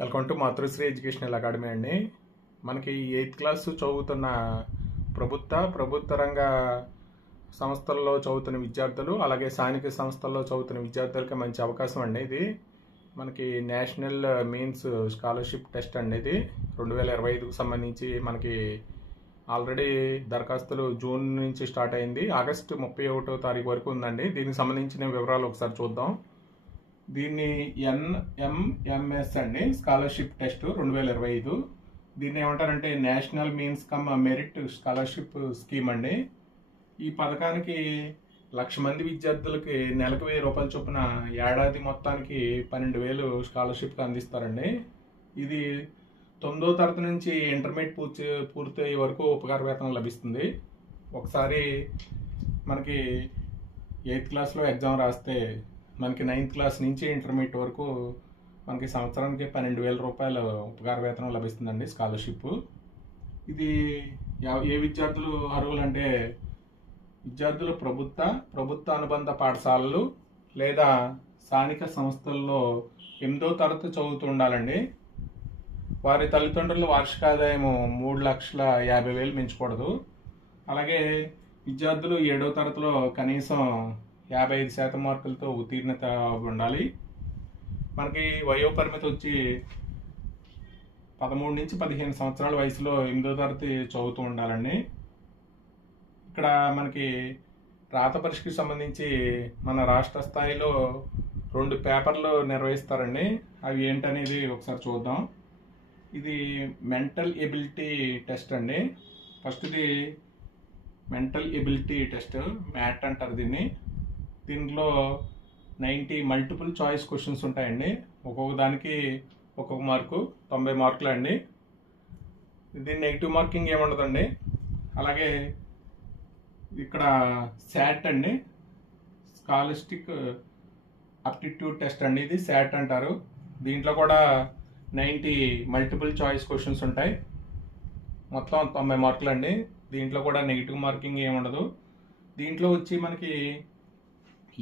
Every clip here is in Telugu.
Welcome to Matrusri educational academy అండి. మనకి 8th క్లాస్ చదువుతున్న ప్రభుత్వ రంగ సంస్థల్లో చదువుతున్న విద్యార్థులు, అలాగే స్థానిక సంస్థల్లో చదువుతున్న విద్యార్థులకి మంచి అవకాశం అండి. ఇది మనకి నేషనల్ మీన్స్ స్కాలర్షిప్ టెస్ట్ అండి. ఇది 2025కు సంబంధించి మనకి ఆల్రెడీ దరఖాస్తులు జూన్ నుంచి స్టార్ట్ అయింది. ఆగస్టు 31వ తారీఖు వరకు ఉందండి. దీనికి సంబంధించిన వివరాలు ఒకసారి చూద్దాం. దీన్ని NMMS అండి, స్కాలర్షిప్ టెస్ట్ 2025. దీన్ని ఏమంటారంటే national means come merit scholarship scheme అండి. ఈ పథకానికి 1,00,000 మంది విద్యార్థులకి నెలకు 1,000 రూపాయల చొప్పున ఏడాది మొత్తానికి 12,000 స్కాలర్షిప్ అందిస్తారండి. ఇది 9వ తరగతి నుంచి ఇంటర్మీడియట్ పూర్తయ్యే వరకు ఉపకార వేతనం లభిస్తుంది. ఒకసారి మనకి 8th క్లాస్లో ఎగ్జామ్ రాస్తే మనకి 9th క్లాస్ నుంచి ఇంటర్మీడియట్ వరకు మనకి సంవత్సరానికి 12,000 రూపాయలు ఉపకార వేతనం లభిస్తుందండి స్కాలర్షిప్. ఇది ఏ విద్యార్థులు అర్హులు అంటే విద్యార్థులు ప్రభుత్వ అనుబంధ పాఠశాలలు లేదా స్థానిక సంస్థల్లో 8వ తరగతి చదువుతూ ఉండాలండి. వారి తల్లిదండ్రుల వార్షిక ఆదాయం 3,50,000 మించకూడదు. అలాగే విద్యార్థులు 7వ తరగతిలో కనీసం 55% మార్కులతో ఉత్తీర్ణత ఉండాలి. మనకి వయో పరిమితి వచ్చి 13 నుంచి 15 సంవత్సరాల వయసులో 8వ తరగతి చదువుతూ ఉండాలండి. ఇక్కడ మనకి రాత పరీక్షకి సంబంధించి మన రాష్ట్ర స్థాయిలో 2 పేపర్లు నిర్వహిస్తారండి. అవి ఏంటనేది ఒకసారి చూద్దాం. ఇది మెంటల్ ఎబిలిటీ టెస్ట్ అండి. ఫస్ట్ది మెంటల్ ఎబిలిటీ టెస్ట్, మ్యాట్ అంటారు దీన్ని. దీంట్లో 90 మల్టిపుల్ చాయిస్ క్వశ్చన్స్ ఉంటాయండి. ఒక్కొక్క దానికి ఒక్కొక్క మార్కు, 90 మార్కులు అండి. దీని నెగిటివ్ మార్కింగ్ ఏముండదండి. అలాగే ఇక్కడ శాట్ అండి, స్కాలర్షిప్ అప్టిట్యూడ్ టెస్ట్ అండి. ఇది శాట్ అంటారు. దీంట్లో కూడా 90 మల్టిపుల్ చాయిస్ క్వశ్చన్స్ ఉంటాయి. మొత్తం 90 మార్కులు అండి. దీంట్లో కూడా నెగిటివ్ మార్కింగ్ ఏముండదు. దీంట్లో వచ్చి మనకి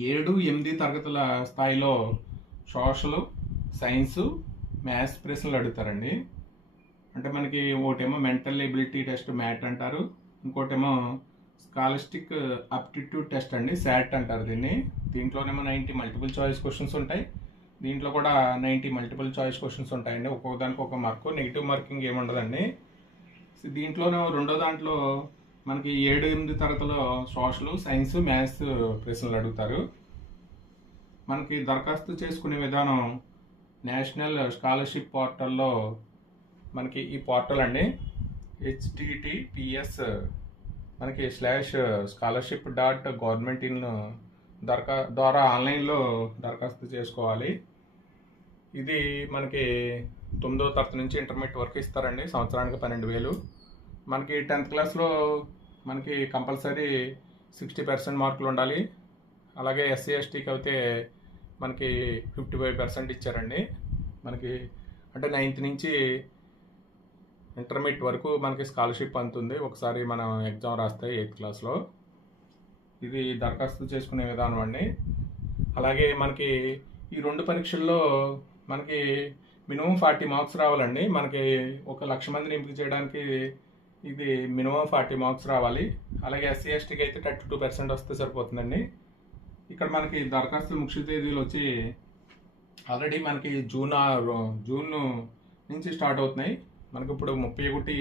7, 8 తరగతుల స్థాయిలో సోషల్, సైన్స్, మ్యాథ్స్ ప్రశ్నలు అడుగుతారండి. అంటే మనకి ఒకటేమో మెంటల్ ఎబిలిటీ టెస్ట్ మ్యాట్ అంటారు, ఇంకోటేమో స్కాలర్షిప్ అప్టిట్యూడ్ టెస్ట్ అండి, శాట్ అంటారు దీన్ని. దీంట్లోనేమో 90 మల్టిపుల్ చాయిస్ క్వశ్చన్స్ ఉంటాయి. దీంట్లో కూడా 90 మల్టిపుల్ చాయిస్ క్వశ్చన్స్ ఉంటాయండి. ఒక్కొక్క దానికి ఒక మార్కు, నెగిటివ్ మార్కింగ్ ఏముండదండి. దీంట్లోనే రెండో దాంట్లో మనకి 7, 8 తరగతిలో సోషల్, సైన్స్, మ్యాథ్స్ ప్రశ్నలు అడుగుతారు. మనకి దరఖాస్తు చేసుకునే విధానం నేషనల్ స్కాలర్షిప్ పోర్టల్లో మనకి ఈ పోర్టల్ అండి, https మనకి /scholarship.government.in ద్వారా ఆన్లైన్లో దరఖాస్తు చేసుకోవాలి. ఇది మనకి 9వ తరగతి నుంచి ఇంటర్మీడియట్ వరకు ఇస్తారండి. సంవత్సరానికి 12,000. మనకి 10th క్లాస్లో మనకి కంపల్సరీ 60% మార్కులు ఉండాలి. అలాగే SC STకి అయితే మనకి 55% ఇచ్చారండి. మనకి అంటే 9th నుంచి ఇంటర్మీడియట్ వరకు మనకి స్కాలర్షిప్ అందుతుంది ఒకసారి మనం ఎగ్జామ్ రాస్తే 8th క్లాస్లో. ఇది దరఖాస్తు చేసుకునే విధానం అండి. అలాగే మనకి ఈ 2 పరీక్షల్లో మనకి మినిమం 40 మార్క్స్ రావాలండి. మనకి 1,00,000 మందిని ఎంపిక చేయడానికి ఇది మినిమం 40 మార్క్స్ రావాలి. అలాగే SC STకి అయితే 32% వస్తే సరిపోతుందండి. ఇక్కడ మనకి దరఖాస్తుల ముఖ్య తేదీలు వచ్చి ఆల్రెడీ మనకి జూన్ నుంచి స్టార్ట్ అవుతున్నాయి. మనకి ఇప్పుడు 31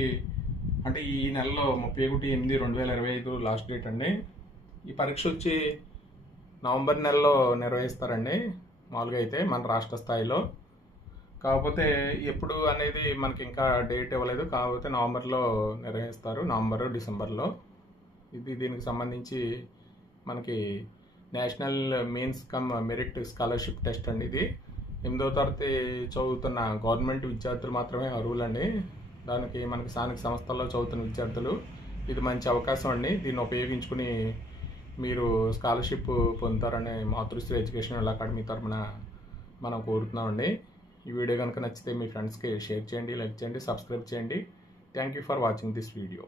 అంటే ఈ నెలలో 31/8/2025 లాస్ట్ డేట్ అండి. ఈ పరీక్ష వచ్చి నవంబర్ నెలలో నిర్వహిస్తారండి మామూలుగా అయితే మన రాష్ట్ర స్థాయిలో. కాకపోతే ఎప్పుడు అనేది మనకి ఇంకా డేట్ ఇవ్వలేదు. కాకపోతే నవంబర్లో నిర్వహిస్తారు, నవంబర్, డిసెంబర్లో. దీనికి సంబంధించి మనకి national means come merit scholarship test అండి. ఇది 8వ తరగతి చదువుతున్న గవర్నమెంట్ విద్యార్థులు మాత్రమే అర్హులండి. దానికి మనకి స్థానిక సంస్థల్లో చదువుతున్న విద్యార్థులు ఇది మంచి అవకాశం అండి. దీన్ని ఉపయోగించుకుని మీరు స్కాలర్షిప్ పొందుతారని మాతృశ్రీ ఎడ్యుకేషనల్ అకాడమీ తరఫున మనం కోరుతున్నామండి. ఈ వీడియో కనుక నచ్చితే మీ ఫ్రెండ్స్కి షేర్ చేయండి, లైక్ చేయండి, సబ్స్క్రైబ్ చేయండి. Thank you for watching this video.